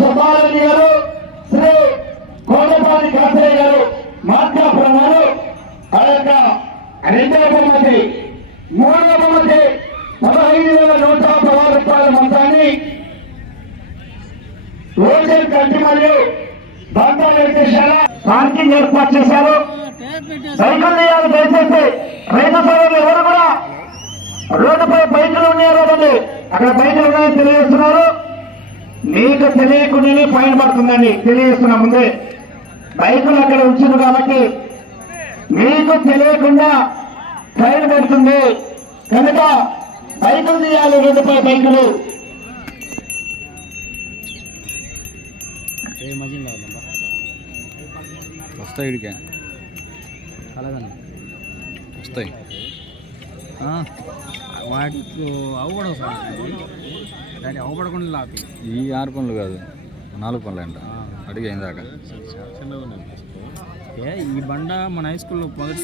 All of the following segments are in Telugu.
సుబ్బారెడ్డి గారు, శ్రీ కోటపాటి కాసయ్య గారు, మార్కాపురం గారు ఆ యొక్క రెండవ బహుమతి, మూడవ బహుమతి 15,116 రూపాయల మొత్తాన్ని రోజన్ కంటి మరియు బంతా వెంకటేశ్వర పార్కింగ్ ఏర్పాటు చేశారు. సైకిల్ తీయాలి దయచేసి. రైతు సోదరులు ఎవరు కూడా రోడ్డుపై బైకులు ఉన్నాయి, రోడ్డు అక్కడ బైకులు ఉన్నాయని తెలియజేస్తున్నారు. మీకు తెలియకుండానే ఫైన్ పడుతుందని తెలియజేస్తున్నా. ముందే బైకులు అక్కడ ఉంచారు కాబట్టి మీకు తెలియకుండా ఫైన్ పడుతుంది కనుక బైకులు తీయాలి, రోడ్డుపై బైకులు. వస్తాయి ఇడికే అలాగని వస్తాయి వాటికి అవ్వడం సార్, దాన్ని అవ్వబడకుండా లాపి. ఈ 6 పనులు కాదు 4 పనులు అంట అడిగేంది దాకా. ఈ బండ మన హై స్కూల్లో మొదటి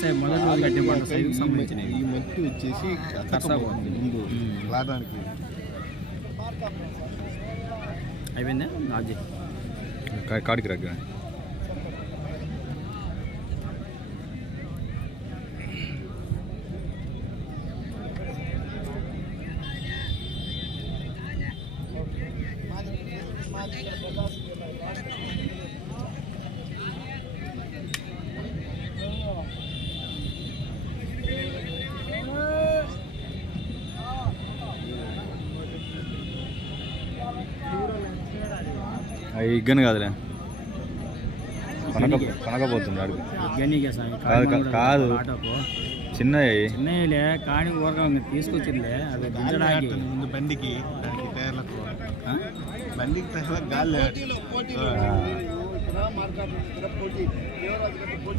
రోజు కట్టే బండ సైజుకి సంబంధించిన ఈ మట్టి వచ్చేసి ముందు లాడానికి అయిపోయిందా రాజీ కాడికి రగ్గ. ఇగ్గని కాదులే, కొనకపోతుంది అడుగు. కాదు చిన్నయ్యలే కాడి ఊరగా తీసుకొచ్చిందిలే అది దించడానికి ముందు బండికి దానికి టైర్లకు బండికి టైర్లకు గాలి